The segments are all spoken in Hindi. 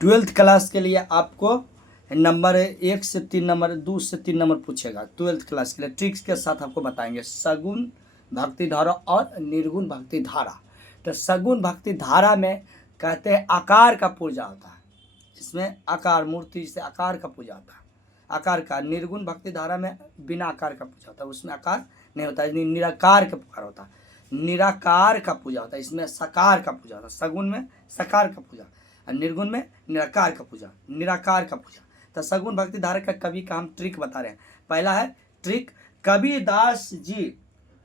ट्वेल्थ क्लास के लिए आपको नंबर 1 से 3 नंबर 2 से 3 नंबर पूछेगा। ट्वेल्थ क्लास के लिए ट्रिक्स के साथ आपको बताएंगे सगुण भक्ति धारा और निर्गुण भक्ति धारा। तो सगुण भक्ति धारा में कहते हैं आकार का पूजा होता है, इसमें आकार मूर्ति से आकार का पूजा होता है, आकार का। निर्गुण भक्ति धारा में बिना आकार का पूजा होता है, उसमें आकार नहीं होता है, निराकार का पुकार होता है, निराकार का पूजा होता है, इसमें सकार का पूजा होता है। सगुण में सकार का पूजा और निर्गुण में निराकार का पूजा, निराकार का पूजा। तो सगुण भक्ति धारा का कवि का हम ट्रिक बता रहे हैं। पहला है ट्रिक, कबीरदास जी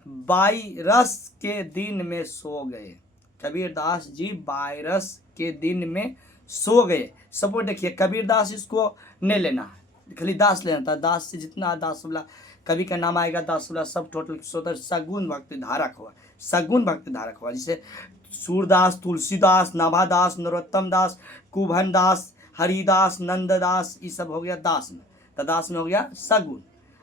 बाईरस के दिन में सो गए। कबीरदास जी बाईरस के दिन में सो गए। सपोर्ट देखिए, कबीरदास इसको नहीं लेना है, खाली दास लेना था। दास से जितना दास वाला कवि का नाम आएगा, दास वाला सब टोटल सोतर सगुण भक्ति धारक हुआ, सगुण भक्ति धारक हुआ। जैसे सूरदास, तुलसीदास, नाभादास, नरोत्तम दास, कुभन दास, हरिदास, नंददास, ये सब हो गया दास में। तो दास में हो गया सगुण।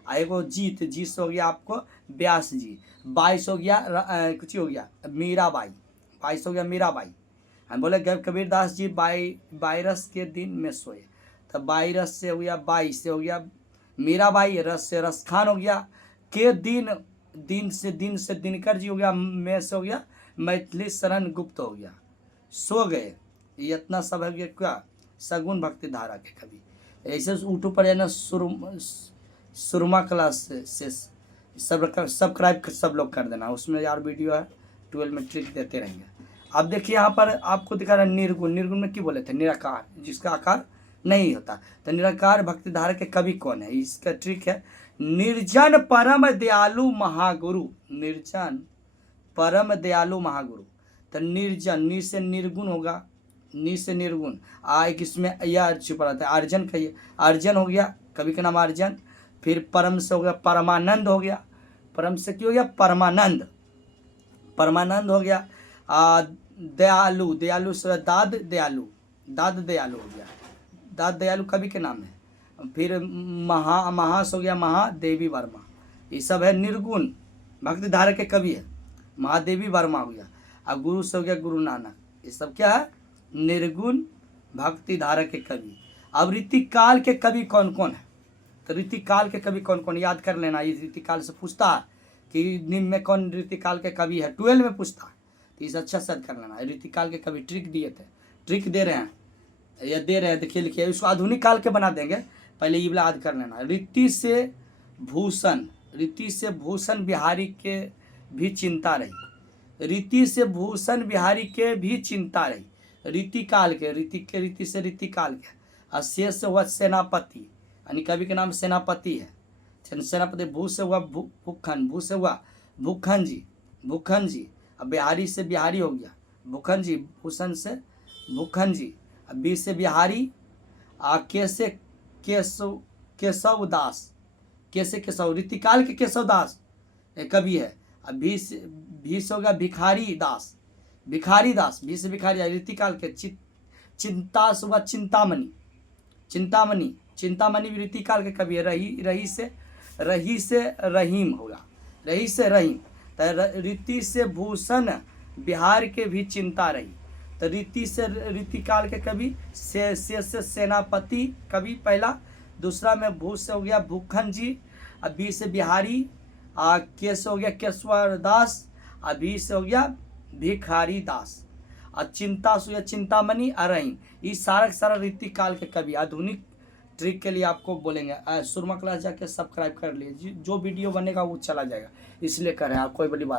एगो जीत, जीत से हो गया आपको व्यास जी। 22 हो गया कुछ हो गया मीराबाई, 22 हो गया मीराबाई। हम बोले कबीरदास जी बाईरस के दिन में सोए, तो बाईरस से हो गया 22 से हो गया मीराबाई, रस से रसखान हो गया, के दिन, दिन से दिनकर जी हो गया, में से हो गया मैथिली शरण गुप्त हो गया, सो गए। ये इतना सब हो गया क्या सगुण भक्ति धारा के कवि। ऐसे यूट्यूब पर जाना सुरमा क्लास से सब्सक्राइब सब लोग कर देना, उसमें यार वीडियो है 12 में ट्रिक देते रहेंगे। अब देखिए यहाँ पर आपको दिखा रहा है निर्गुण। निर्गुण में क्यों बोले थे निराकार, जिसका आकार नहीं होता। तो निराकार भक्ति धारा के कवि कौन है, इसका ट्रिक है निर्जन परम दयालु महागुरु। निर्जन परम दयालु महागुरु। तो निर्जन, नि से निर्गुण होगा, नि से निर्गुण एक इसमें यह छुपा रहता है, अर्जन कहिए, अर्जन हो गया, कवि का नाम अर्जन। फिर परम से हो गया परमानंद हो गया, परम से क्यों हो गया परमानंद, परमानंद हो गया। दयालु, दयालु से दाद दयालु, दाद दयालु हो गया, दाद दयालु कवि के नाम है। फिर महास हो गया महादेवी वर्मा, ये सब है निर्गुण भक्ति धारा के कवि है, महादेवी वर्मा हो गया। और गुरु से हो गया गुरु नानक, ये सब क्या है निर्गुण भक्ति धारा के कवि। अब रीतिकाल के कवि कौन कौन है, तो रीतिकाल के कवि कौन कौन याद कर लेना। ये रीतिकाल से पूछता है कि निम्न में कौन रीतिकाल के कवि है, 12 में पूछता है, तो इसे अच्छा से याद कर लेना। रीतिकाल के कवि ट्रिक दिए थे, ट्रिक दे रहे हैं या दे रहे हैं, देखिए लिखिए, इसको आधुनिक काल के बना देंगे, पहले ये वाला याद कर लेना। रीति से भूषण, रीति से भूषण बिहारी के भी चिंता रही, रीति से भूषण बिहारी के भी चिंता रही। रीतिकाल के, रीति से रीतिकाल के। और शेष हुआ सेनापति, यानी कवि के नाम सेनापति है, सेनापति। भू से हुआ भूखन, भू से हुआ भूखन जी, भूखन जी। अब बिहारी से बिहारी हो गया भूखन जी, भूषण से भूखन जी। अब बी से बिहारी, के से केशव दास, के से केशव, रीतिकाल के केशव दास कवि है। अब भी से हो गया भिखारी दास, भिखारी दास, भी से भिखारी। रीतिकाल के चिंता से हुआ चिंतामणि, चिंतामणि, चिंतामणि भी रीतिकाल के कवि है। रही से रहीम होगा, रही से रहीम। तो रीति से भूषण बिहार के भी चिंता रही, तो रीति से रीतिकाल के कवि। से सेनापति कवि पहला, दूसरा में भू से हो गया भूखन जी, अब बी से बिहारी, के से हो गया केशवर दास, और बी से हो गया भिखारी दास, और चिंता से हो गया चिंतामणि अरहीम। ये सारा रीतिकाल के कवि। आधुनिक ट्रिक के लिए आपको बोलेंगे सुरमा क्लास जाके सब्सक्राइब कर लीजिए, जो वीडियो बनेगा वो चला जाएगा, इसलिए कर रहे हैं आप, कोई बड़ी बात